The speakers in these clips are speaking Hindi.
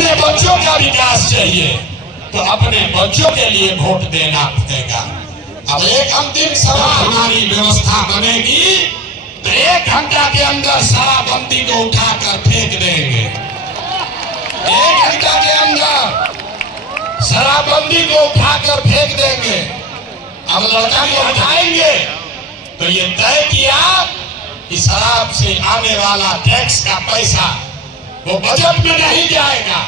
अपने बच्चों का विकास चाहिए तो अपने बच्चों के लिए वोट देना पड़ेगा। अब एक अंतिम सवाल, हमारी व्यवस्था बनेगी तो 1 घंटा के अंदर शराबबंदी को उठाकर फेंक देंगे। 1 घंटा के अंदर शराबबंदी को उठाकर फेंक देंगे। अब लड़का को हटाएंगे तो ये तय किया कि शराब से आने वाला टैक्स का पैसा वो बजट में नहीं जाएगा,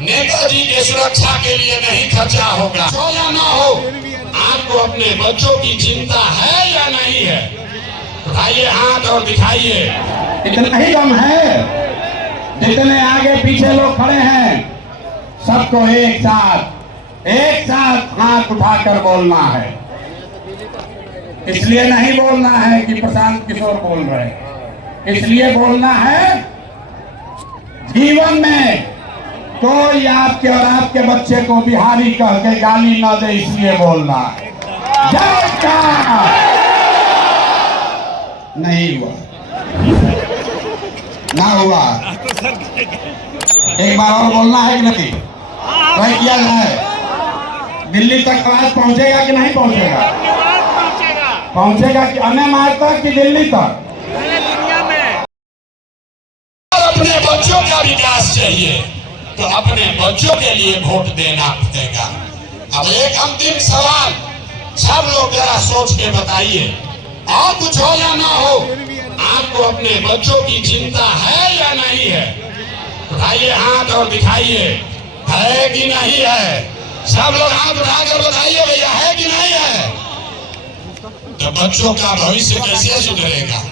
नेताजी के सुरक्षा के लिए नहीं खर्चा होगा। हो या ना हो, आपको अपने बच्चों की चिंता है या नहीं है? उठाइए हाथ और दिखाइए। इतना ही दम है, जितने आगे पीछे लोग खड़े हैं सबको एक साथ हाथ उठाकर बोलना है। इसलिए नहीं बोलना है कि प्रशांत किशोर बोल रहे, इसलिए बोलना है जीवन में कोई आपके और आपके बच्चे को बिहारी कह के गाली न दे, इसलिए बोलना है। नहीं हुआ ना हुआ, एक बार और बोलना है कि नहीं? ट्राई किया जाए। दिल्ली तक आवाज पहुंचेगा कि नहीं पहुंचेगा? पहुंचेगा कि अन्य मार्ग तक कि दिल्ली तक? अपने बच्चों का विकास चाहिए तो अपने बच्चों के लिए वोट देना पड़ेगा। अब एक अंतिम सवाल, सब लोग जरा सोच के बताइए, और कुछ हो या ना हो, आपको अपने बच्चों की चिंता है या नहीं है? उठाइए हाथ और दिखाइए, है कि नहीं है? सब लोग हाथ उठाकर बताइए भैया, है कि नहीं है? तो बच्चों का भविष्य कैसे सुधरेगा?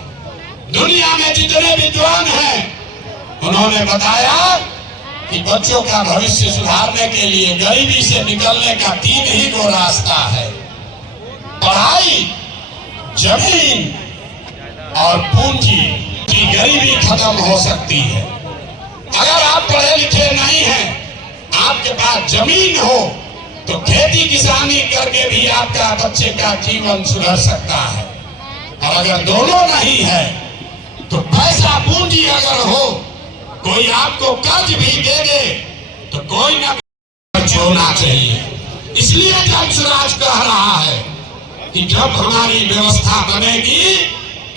दुनिया में जितने विद्वान हैं उन्होंने बताया कि बच्चों का भविष्य सुधारने के लिए गरीबी से निकलने का 3 ही को रास्ता है, पढ़ाई, जमीन और पूंजी। की गरीबी खत्म हो सकती है। अगर आप पढ़े लिखे नहीं हैं, आपके पास जमीन हो तो खेती किसानी करके भी आपका बच्चे का जीवन सुधर सकता है। और अगर दोनों नहीं है तो पैसा पूंजी अगर हो, कोई आपको कर्ज भी दे दे तो कोई ना खर्च होना चाहिए। इसलिए जनसुराज कह रहा है कि जब हमारी व्यवस्था बनेगी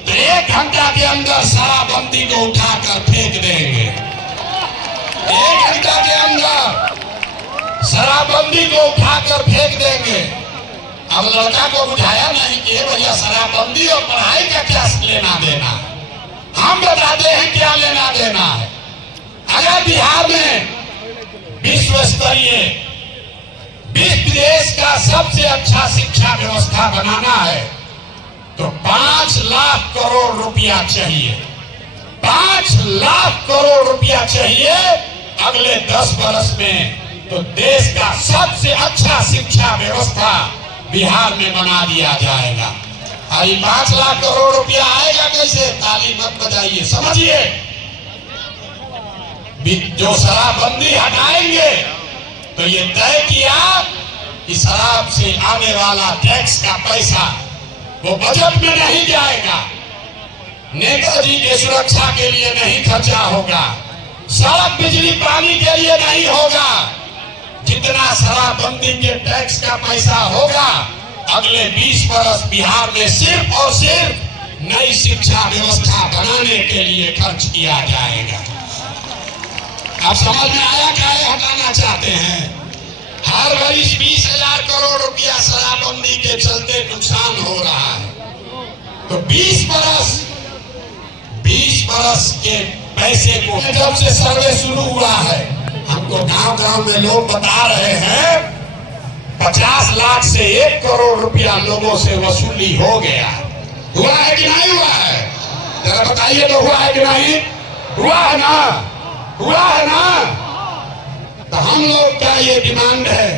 तो 1 घंटा के अंदर शराबबंदी को उठाकर फेंक देंगे। 1 घंटा के अंदर शराबबंदी को उठाकर फेंक देंगे। अब लड़का को बुझाया नहीं कि भैया शराबबंदी और पढ़ाई का क्या लेना देना, हम बताते हैं क्या लेना देना है। अगर बिहार में विश्व स्तरीय देश का सबसे अच्छा शिक्षा व्यवस्था बनाना है तो 5 लाख करोड़ रुपया चाहिए। 5 लाख करोड़ रुपया चाहिए अगले 10 वर्ष में, तो देश का सबसे अच्छा शिक्षा व्यवस्था बिहार में बना दिया जाएगा। अभी 5 लाख करोड़ रुपया आएगा कैसे? ताली मत बजाइए, समझिए। जो शराबबंदी हटाएंगे तो ये तय किया कि शराब से आने वाला टैक्स का पैसा वो बजट में नहीं जाएगा, नेताजी के सुरक्षा के लिए नहीं खर्चा होगा, सड़क बिजली पानी के लिए नहीं होगा। जितना शराबबंदी के टैक्स का पैसा होगा अगले 20 वर्ष बिहार में सिर्फ और सिर्फ नई शिक्षा व्यवस्था बनाने के लिए खर्च किया जाएगा। आप समझ में आया काहे हटाना चाहते हैं? हर वर्ष 20,000 करोड़ रुपया शराबबंदी के चलते नुकसान हो रहा है, तो 20 बरस के पैसे को जब से सर्वे शुरू हुआ है, हमको गांव-गांव में लोग बता रहे हैं 50 लाख से 1 करोड़ रुपया लोगों से वसूली हो गया। हुआ है कि नहीं हुआ है? जरा बताइए तो, हुआ है कि नहीं? हुआ है ना? हुआ है ना? तो हम लोग का ये डिमांड है,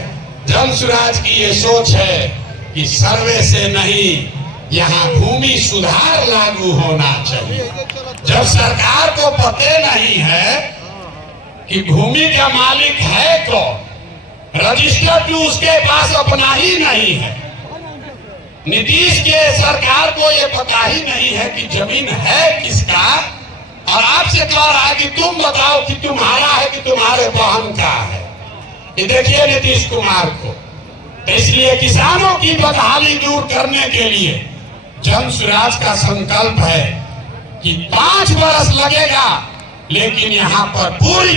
जनसुराज की ये सोच है कि सर्वे से नहीं, यहाँ भूमि सुधार लागू होना चाहिए। जब सरकार को पता नहीं है कि भूमि का मालिक है कौन, रजिस्टर्ड उसके पास अपना ही नहीं है। नीतीश के सरकार को ये पता ही नहीं है कि जमीन है किसका, और आपसे कह रहा है कि तुम बताओ कि तुम्हारा है कि तुम्हारे कि देखिए नीतीश कुमार को। तो इसलिए किसानों की बदहाली दूर करने के लिए जन स्वराज का संकल्प है कि 5 बरस लगेगा, लेकिन यहाँ पर पूरी